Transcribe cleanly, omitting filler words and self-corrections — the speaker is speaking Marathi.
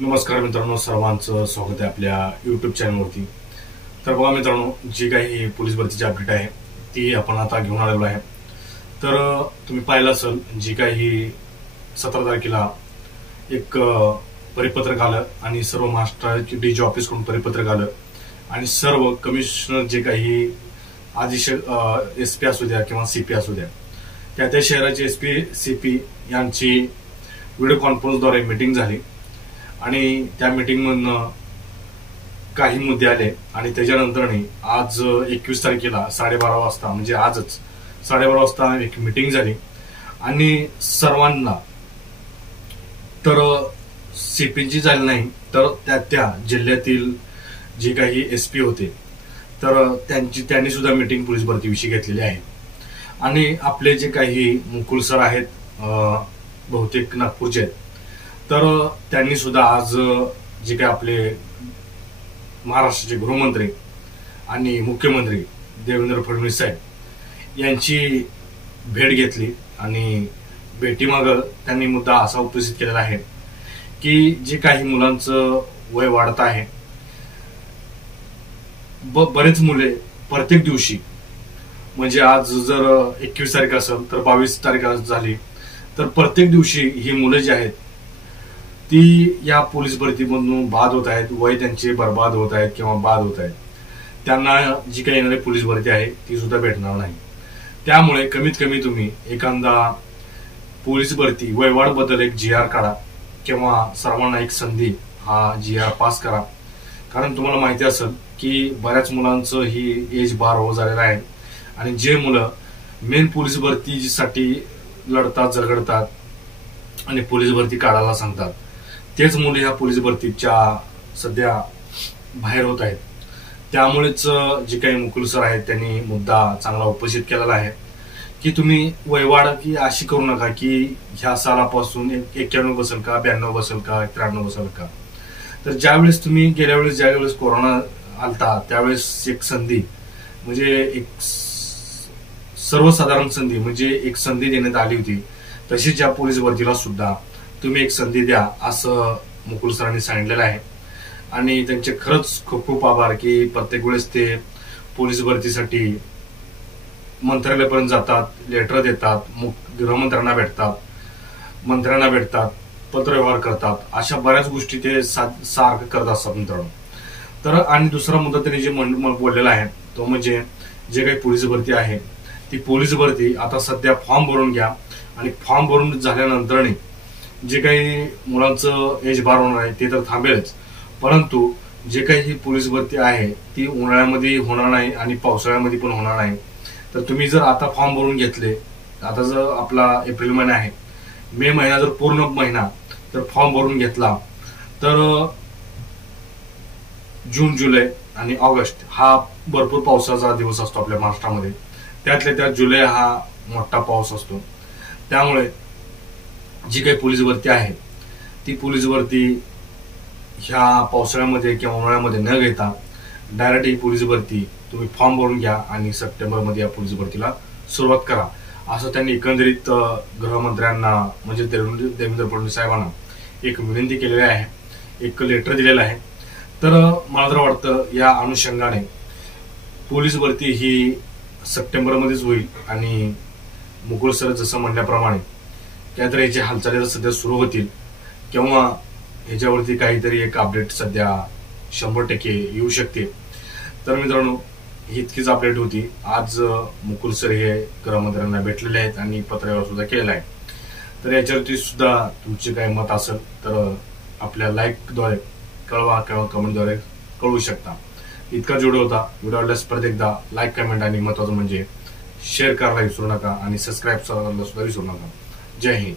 नमस्कार मित्रांनो, सर्वांचं स्वागत आहे आपल्या यूट्यूब चॅनलवरती। तर बघा मित्रांनो, जी काही पोलीस भरतीची अपडेट आहे ती आपण आता घेऊन आलेलो आहे। तर तुम्ही पाहिलं असेल, जी काही 17 तारखेला एक परिपत्रक आलं आणि सर्व महाराष्ट्राची डीजी ऑफिस कडून परिपत्रक आलं आणि सर्व कमिशनर जे काही आदेश एसपी असू द्या किंवा सीपी असू द्या, त्या त्या शहराचे एसपी सीपी यांची व्हिडिओ कॉन्फरन्सद्वारे मीटिंग झाली आणि त्या मीटिंग मधनं काही मुद्दे आले आणि त्याच्यानंतर आज 21 तारखेला 12:30 वाजता, म्हणजे आजच 12:30 वाजता एक मीटिंग झाली आणि सर्वांना, तर सीपीची झाली नाही तर त्या जिल्ह्यातील जे काही एसपी होते तर त्यांनी सुद्धा मीटिंग पोलीस भरतीविषयी घेतलेली आहे। आणि आपले जे काही मुकुल सर आहेत, बहुतेक नागपूरचे आहेत, तर त्यांनी सुद्धा आज जे काही आपले महाराष्ट्राचे गृहमंत्री आणि मुख्यमंत्री देवेंद्र फडणवीस साहेब यांची भेट घेतली आणि भेटीमागं त्यांनी मुद्दा असा उपस्थित केलेला आहे की जे काही मुलांचं वय वाढत आहे, बरेच मुले प्रत्येक दिवशी, म्हणजे आज जर 21 तारीख असेल तर 22 तारीख झाली तर प्रत्येक दिवशी ही मुलं जी आहेत ती या पोलीस भरतीमधून बाद होत आहेत, वय त्यांचे बर्बाद होत आहेत किंवा बाद होत आहेत। त्यांना जी काही येणारी पोलीस भरती आहे ती सुद्धा भेटणार नाही। त्यामुळे कमीत कमी तुम्ही एखादा पोलीस भरती वयवाढ बद्दल एक GR काढा किंवा सर्वांना एक संधी हा GR पास करा। कारण तुम्हाला माहिती असेल की बऱ्याच मुलांचं ही एज बार हो झालेलं आहे आणि जे मुलं मेन पोलीस भरतीसाठी लढतात, झगडतात आणि पोलीस भरती काढायला सांगतात, तेच मुले ह्या पोलीस भरतीच्या सध्या बाहेर होत आहेत। त्यामुळेच जे काही मुकुल सर आहेत त्यांनी मुद्दा चांगला उपस्थित केलेला आहे की तुम्ही वयवाढ की अशी करू नका की ह्या सालापासून 91 बसेल का, 92 बसेल का, 93 बसेल का। तर ज्यावेळेस तुम्ही गेल्या वेळेस ज्यावेळेस कोरोना आलता त्यावेळेस एक संधी, म्हणजे एक सर्वसाधारण संधी, म्हणजे एक संधी देण्यात आली होती, तशीच या पोलीस भरतीला सुद्धा तुम्ही एक संधी द्या असं मुकुल सरांनी सांगितलेलं आहे। आणि त्यांचे खरंच खूप खूप आभार की प्रत्येक वेळेस ते पोलीस भरतीसाठी मंत्रालयापर्यंत जातात, लेटर देतात, गृहमंत्र्यांना भेटतात, मंत्र्यांना भेटतात, पत्रव्यवहार करतात, अशा बऱ्याच गोष्टी ते सारखं करत असतात मित्रांनो। तर आणि दुसरा मुद्दा त्यांनी जे बोललेला आहे तो म्हणजे जे काही पोलीस भरती आहे ती पोलीस भरती आता सध्या फॉर्म भरून घ्या आणि फॉर्म भरून झाल्यानंतर जे काही मुलांचं एज बार होणार आहे ते तर थांबेलच, परंतु जे काही ही पोलीस भरती आहे ती उन्हाळ्यामध्ये होणार नाही आणि पावसाळ्यामध्ये पण होणार नाही। तर तुम्ही जर आता फॉर्म भरून घेतले, आता जर आपला एप्रिल महिना आहे, मे महिना जर पूर्ण महिना तर फॉर्म भरून घेतला तर जून, जुलै आणि ऑगस्ट हा भरपूर पावसाचा दिवस असतो आपल्या महाराष्ट्रामध्ये, त्यातल्या त्यात जुलै हा मोठा पाऊस असतो। त्यामुळे जी काही पोलीस भरती आहे ती पोलीस भरती ह्या पावसाळ्यामध्ये किंवा उन्हाळ्यामध्ये न घेता डायरेक्ट ही पोलीस भरती तुम्ही फॉर्म भरून घ्या आणि सप्टेंबरमध्ये या पोलीस भरतीला सुरुवात करा, असं त्यांनी एकंदरीत गृहमंत्र्यांना म्हणजे देवेंद्र फडणवीस साहेबांना एक विनंती केलेली आहे, एक लेटर दिलेलं आहे। तर मला तर वाटतं या अनुषंगाने पोलीस भरती ही सप्टेंबरमध्येच होईल आणि मुकुल सर जसं म्हणल्याप्रमाणे त्यानंतर याची हालचाली सध्या सुरू होतील किंवा ह्याच्यावरती काहीतरी एक अपडेट सध्या 100% येऊ शकते। तर मित्रांनो, ही इतकीच अपडेट होती। आज मुकुल सर हे गृहमंत्र्यांना भेटलेले आहेत आणि पत्रव्यवहार सुद्धा केलेला आहे। तर याच्यावरती सुद्धा तुमचे काही मत असेल तर आपल्या लाईकद्वारे कळवा किंवा कमेंटद्वारे कळवू शकता। इतका व्हिडिओ होता। व्हिडिओ आवडल्यास परत एकदा लाईक, कमेंट आणि महत्त्वाचं म्हणजे शेअर करायला विसरू नका आणि सबस्क्राईब करायला सुद्धा विसरू नका। जय हिंद।